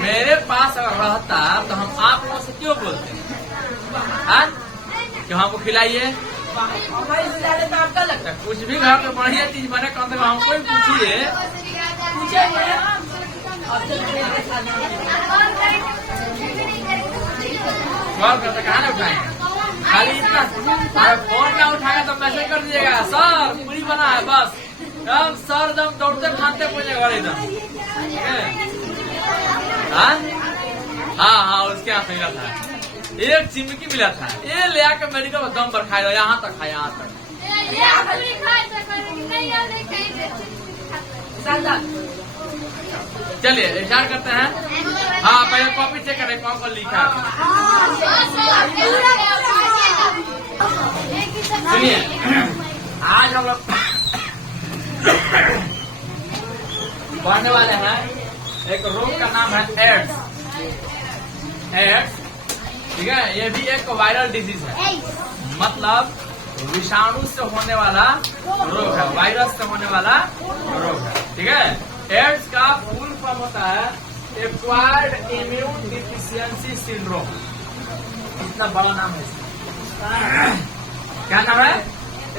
मेरे पास अगर रहता तो हम आप लोगों से क्यों बोलते हैं? कि हमको खिलाइए। कुछ भी घर में बढ़िया चीज बने कम से कम हमको ही पूछिए। कॉल करते कहाँ ना उठाएंगे, खाली इतना फोन क्या उठाएगा तो मैसेज कर दीजिएगा, सर पूरी बना है बस। तब सर दम दौड़ते भागते पहुंचे घर एकदम। हाँ उसके यहाँ मिला था, एक चिमकी मिला था, ये ले आकर मेडिकल में दम पर खाया, यहाँ तक खाया, यहाँ तक। चलिए स्टार्ट करते हैं। हाँ पहले कॉपी चेक करें कौन कौन लिखा है। सुनिए आज हम लोग पढ़ने वाले हैं एक रोग का नाम है एड्स। ठीक है, ये भी एक वायरल डिजीज है, मतलब विषाणु से होने वाला रोग है, वायरस से होने वाला रोग है। ठीक है, एड्स का फुल फॉर्म होता है एक्वायर्ड इम्यून डिफिशियंसी सिंड्रोम। इतना बड़ा नाम है इसका। क्या नाम है?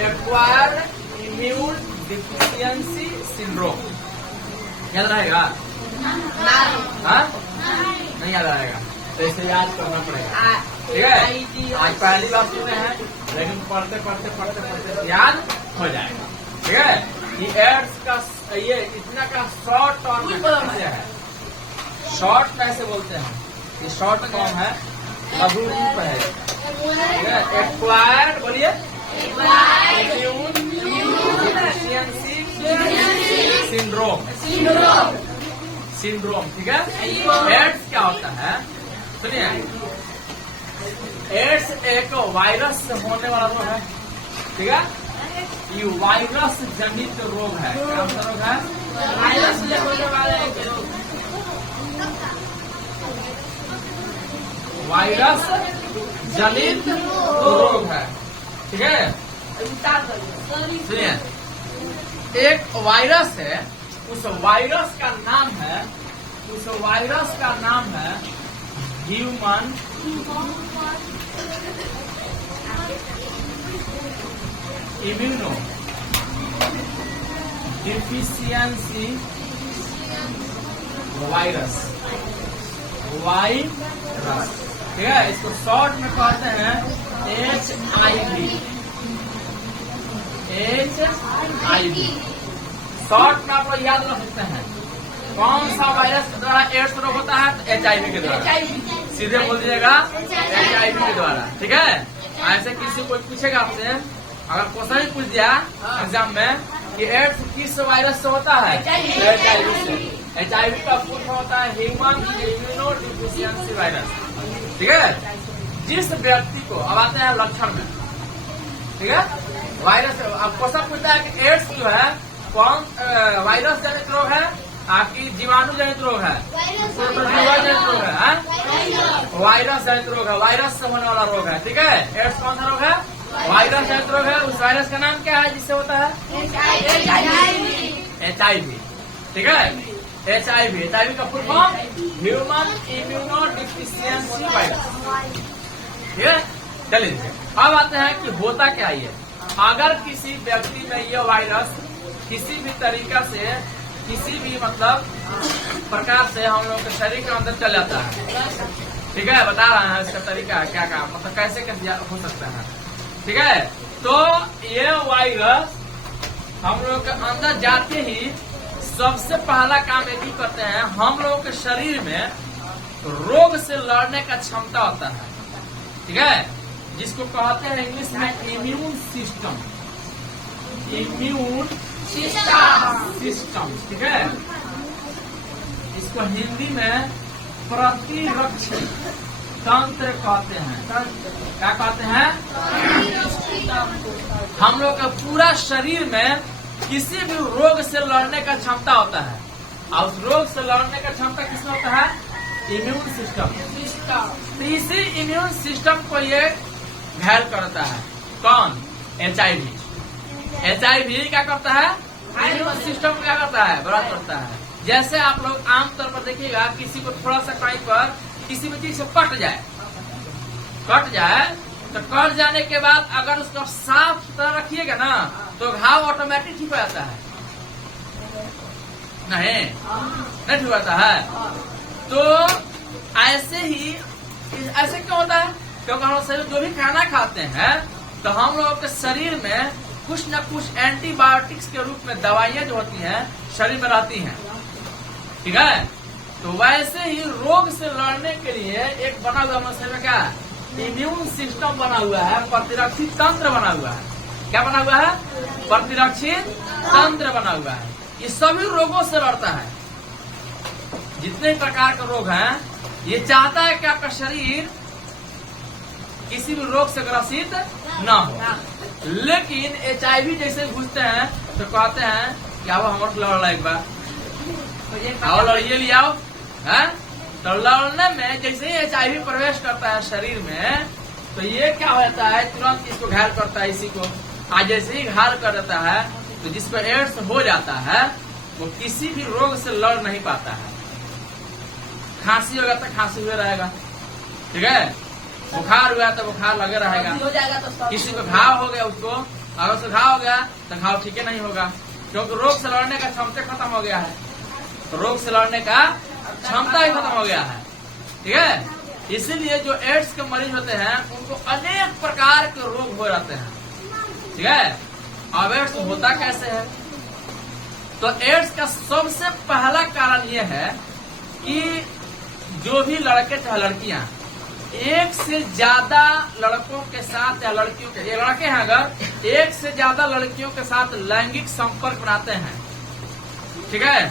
Acquired immune deficiency syndrome. याद रहेगा? नहीं याद रहेगा तो इसे याद करना पड़ेगा। ठीक है, आज पहली बार सुने हैं लेकिन पढ़ते पढ़ते पढ़ते पढ़ते याद हो जाएगा। ठीक है, ये एड्स का ये इतना का शॉर्ट टर्म कैसे है, शॉर्ट कैसे बोलते हैं, ये शॉर्ट फॉर्म है, लघु रूप है। ठीक है, एक्वायर्ड बोलिए इम्यून डिफिशियंसी सिंड्रोम। ठीक है, एड्स क्या होता है सुनिए, एड्स एक वायरस से होने वाला रोग है। ठीक है, ये वायरस जनित रोग है। क्या रोग है? वायरस से होने वाला एक रोग, वायरस जनित रोग है। ठीक है, सुनिए एक वायरस है, उस वायरस का नाम है ह्यूमन इम्यूनो डिफिशियंसी वायरस। ठीक है, इसको शॉर्ट में कहते हैं HIV। शॉर्ट में आप लोग याद रख सकते हैं कौन सा वायरस के द्वारा एड्स रोग होता है? तो HIV के द्वारा। सीधे बोल दीजिएगा HIV के द्वारा। ठीक है, ऐसे किसी कोई पूछेगा आपसे, अगर क्वेश्चन ही पूछ दिया एग्जाम में कि एड्स किस वायरस से होता है? HIV से। HIV का फुल फॉर्म होता है ह्यूमन इम्यूनो डिफिशियंसी वायरस। ठीक है, जिस व्यक्ति को, अब आते हैं लक्षण में। ठीक है, वायरस अब क्वेश्चन पूछता है कि एड्स जो है कौन वायरस जनित रोग है, आपकी जीवाणु जनित रोग है, जनित रोग है, वायरस जनित रोग है, वायरस से होने वाला रोग है। ठीक है, एड्स कौन सा रोग है? वायरस जनित रोग है। उस वायरस का नाम क्या है जिससे होता है? HIV। ठीक है, HIV का full form human immuno deficiency virus. ठीक है, चलिए अब आते हैं कि होता क्या ये। अगर किसी व्यक्ति में ये वायरस किसी भी तरीका से, किसी भी मतलब प्रकार से हम लोगों के शरीर के अंदर चल जाता है। ठीक है, बता रहे हैं इसका तरीका क्या क्या, मतलब कैसे कैसे हो सकता है। ठीक है, तो ये वायरस हम लोग के अंदर जाते ही सबसे पहला काम एक ही करते हैं, हम लोगों के शरीर में रोग से लड़ने का क्षमता होता है। ठीक है, जिसको कहते हैं इंग्लिश में इम्यून सिस्टम। ठीक है, इसको हिंदी में प्रतिरक्षी तंत्र कहते हैं। क्या कहते हैं? हम लोग का पूरा शरीर में किसी भी रोग से लड़ने का क्षमता होता है, और उस रोग से लड़ने का क्षमता किसमें होता है? Immune system. तो इसी इम्यून सिस्टम को ये घायल करता है। कौन? HIV क्या करता है? इम्यून सिस्टम क्या करता है? बड़ा करता है। जैसे आप लोग आमतौर पर देखिएगा, किसी को थोड़ा सा कहीं पर किसी भी चीज से कट जाए, तो कट जाने के बाद अगर उसको साफ सुथरा रखिएगा ना, तो घाव ऑटोमेटिक ठीक हो जाता है। नहीं ठीक होता है। तो ऐसे ही, ऐसे क्यों होता है? क्योंकि हम लोग जो भी खाना खाते हैं, तो हम लोगों के शरीर में कुछ न कुछ एंटीबायोटिक्स के रूप में दवाइयां जो होती हैं शरीर में रहती हैं, ठीक है। तो वैसे ही रोग से लड़ने के लिए एक बना हुआ हमारे शरीर में क्या है? इम्यून सिस्टम बना हुआ है, प्रतिरक्षित तंत्र बना हुआ है। क्या बना हुआ है? प्रतिरक्षित तंत्र बना हुआ है। ये सभी रोगों से लड़ता है। जितने प्रकार के रोग हैं, ये चाहता है कि आपका शरीर किसी भी रोग से ग्रसित न हो। लेकिन HIV जैसे घुसते हैं तो कहते हैं कि अब हमारे लड़ एक बार, आओ लड़िए ले आओ, है? तो लड़ने में जैसे ही HIV प्रवेश करता है शरीर में, तो ये क्या हो जाता है? तुरंत इसको घायल करता है। इसी को आज जैसे ही घायल कर देता है, तो जिसको एड्स हो जाता है, वो किसी भी रोग से लड़ नहीं पाता है। खांसी होगा तो खांसी हुए रहेगा, ठीक है। बुखार हुआ तो बुखार लगे रहेगा। किसी को घाव हो गया, उसको अगर उसको घाव हो गया तो घाव ठीक नहीं होगा, क्योंकि रोग से लड़ने का क्षमता खत्म हो गया है। तो रोग से लड़ने का क्षमता ही खत्म हो गया है, ठीक है। इसीलिए जो एड्स के मरीज होते हैं, उनको अनेक प्रकार के रोग हो जाते हैं, ठीक है। अब एड्स होता कैसे है? तो एड्स का सबसे पहला कारण यह है कि जो भी लड़के चाहे लड़कियां एक से ज्यादा लड़कों के साथ या लड़कियों के, ये लड़के हैं अगर एक से ज्यादा लड़कियों के साथ लैंगिक संपर्क बनाते हैं, ठीक है,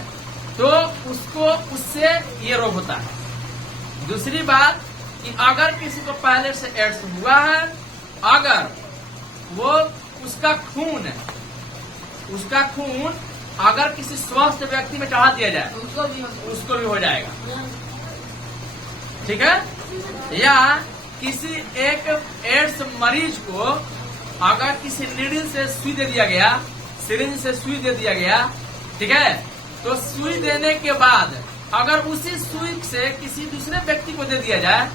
तो उसको उससे ये रोग होता है। दूसरी बात कि अगर किसी को पहले से एड्स हुआ है, अगर वो उसका खून अगर किसी स्वस्थ व्यक्ति में चढ़ा दिया जाए, उसको भी हो जाएगा, ठीक है। या किसी एक एड्स मरीज को अगर किसी नीडल से सुई दे दिया गया, सिरिंज से सुई दे दिया गया, ठीक है, तो सुई देने के बाद अगर उसी सुई से किसी दूसरे व्यक्ति को दे दिया जाए,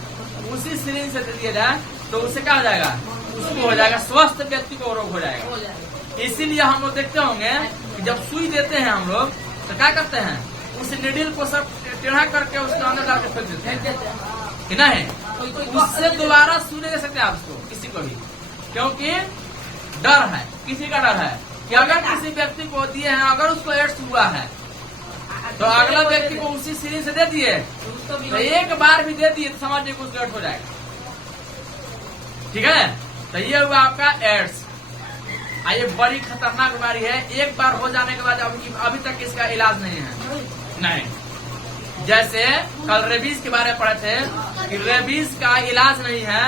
उसी सिरिंज से दे दिया जाए, तो उसे क्या हो जाएगा? उसको हो जाएगा, स्वस्थ व्यक्ति को रोग हो जाएगा। इसीलिए हम लोग देखते होंगे कि जब सुई देते हैं हम लोग, तो क्या करते हैं? उस निडिल को सब टेढ़ा करके उसके अंदर डाल के फेंक देते हैं, कि नहीं? उससे दोबारा सुई नहीं दे सकते आप उसको, किसी को भी, क्योंकि डर है, किसी का डर है कि अगर किसी व्यक्ति को दिए हैं, अगर उसको एड्स हुआ है, तो अगला व्यक्ति को उसी सिरिंज से दे दिए, तो एक बार भी दे दिए तो समझ लीजिए उसको एड्स हो जाएगा, ठीक है। तो ये हुआ आपका एड्स। ये बड़ी खतरनाक बीमारी है। एक बार हो जाने के बाद अभी तक इसका इलाज नहीं है, नहीं। जैसे कल रेबीज के बारे में पढ़े थे कि रेबीज का इलाज नहीं है,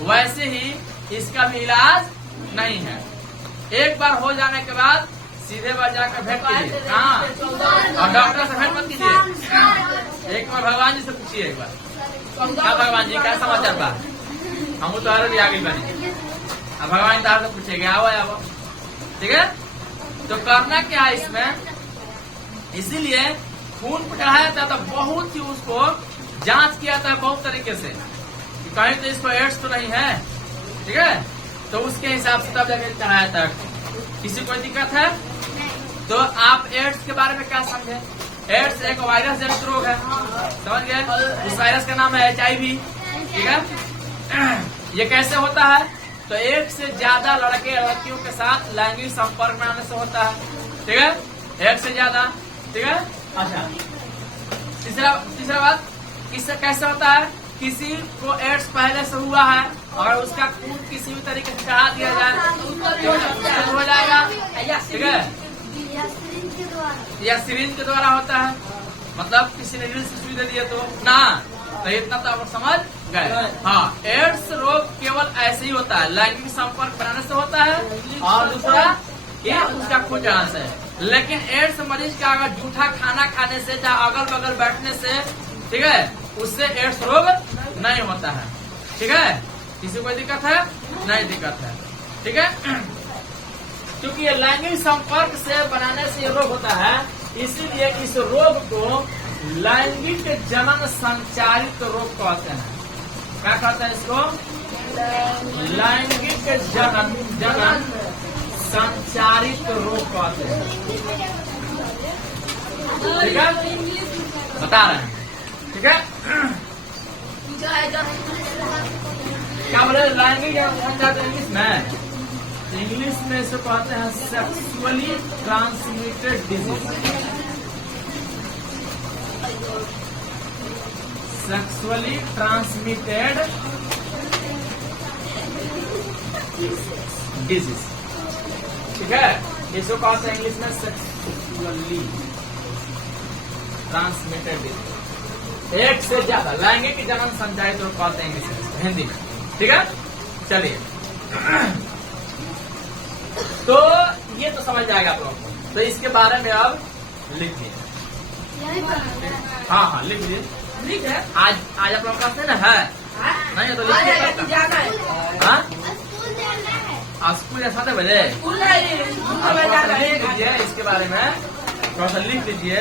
वैसे ही इसका भी इलाज नहीं है। एक बार हो जाने के बाद सीधे बार जाकर भेंट कीजिए, हाँ, और डॉक्टर से भेंट मत कीजिए। एक बार भगवान जी से पूछिए, एक बार क्या भगवान जी क्या समाचार बा, हम तो भी आ गई बनी, अब भगवान तार से पूछेंगे, आओ, ठीक है। तो करना क्या है इसमें? इसीलिए खून चढ़ाया जाता है, तो बहुत ही उसको जांच किया जाता है बहुत तरीके से, कहीं तो इसको एड्स तो नहीं है, ठीक है, तो उसके हिसाब से तब जाके चढ़ाया जाता है। किसी कोई दिक्कत है तो आप एड्स के बारे में क्या समझे? एड्स एक वायरस जनित रोग है, समझ गए? उस वायरस का नाम है HIV, ठीक है। ये कैसे होता है? तो एक से ज्यादा लड़के लड़कियों के साथ लैंगिक संपर्क में आने से होता है, ठीक है, एक से ज्यादा, ठीक है। अच्छा, तीसरा बात, इससे कैसे होता है? किसी को एड्स पहले से हुआ है और उसका खून किसी भी तरीके से चढ़ा दिया जाए तो हो जाएगा, ठीक है, या सिरिंज के द्वारा होता है, मतलब किसी ने नीडल से सुई दे दिया तो ना, तो इतना तो आप समझ गए। हाँ, एड्स रोग केवल ऐसे ही होता है, लैंगिक संपर्क बनाने से होता है, और दूसरा ये उसका खून चढ़ाने से। लेकिन एड्स मरीज का अगर जूठा खाना खाने से या अगल बगल बैठने से, ठीक है, उससे एड्स रोग नहीं होता है, ठीक है। किसी को दिक्कत है? नहीं दिक्कत है, ठीक है। क्योंकि ये लैंगिक संपर्क से बनाने से ये रोग होता है, इसीलिए इस रोग को लैंगिक जनन संचारित रोग कहते हैं। क्या कहते हैं इसको? लैंगिक जनन संचारित रोग कहते हैं। ठीक है, बता रहे हैं। ठीक है, क्या बोले? लैंगिक इंग्लिश में, इंग्लिश में इसे कहते हैं sexually transmitted disease. Sexually transmitted disease. ठीक है, इसको कहते हैं इंग्लिश में सेक्सुअली ट्रांसमिटेड डिजीज। एक से ज्यादा लैंगिक जनन संचारित रोग कहते हैं इंग्लिश में, हिंदी में। ठीक है, चलिए। तो ये तो समझ जाएगा आप लोगों को। तो इसके बारे में अब लिख लीजिए। हाँ हाँ, लिख लीजिए। ठीक है, आज आप लोगों का ना है नहीं तो लिखिए। हाँ, स्कूल या 7 बजे लिख लीजिए। इसके बारे में थोड़ा सा लिख लीजिए।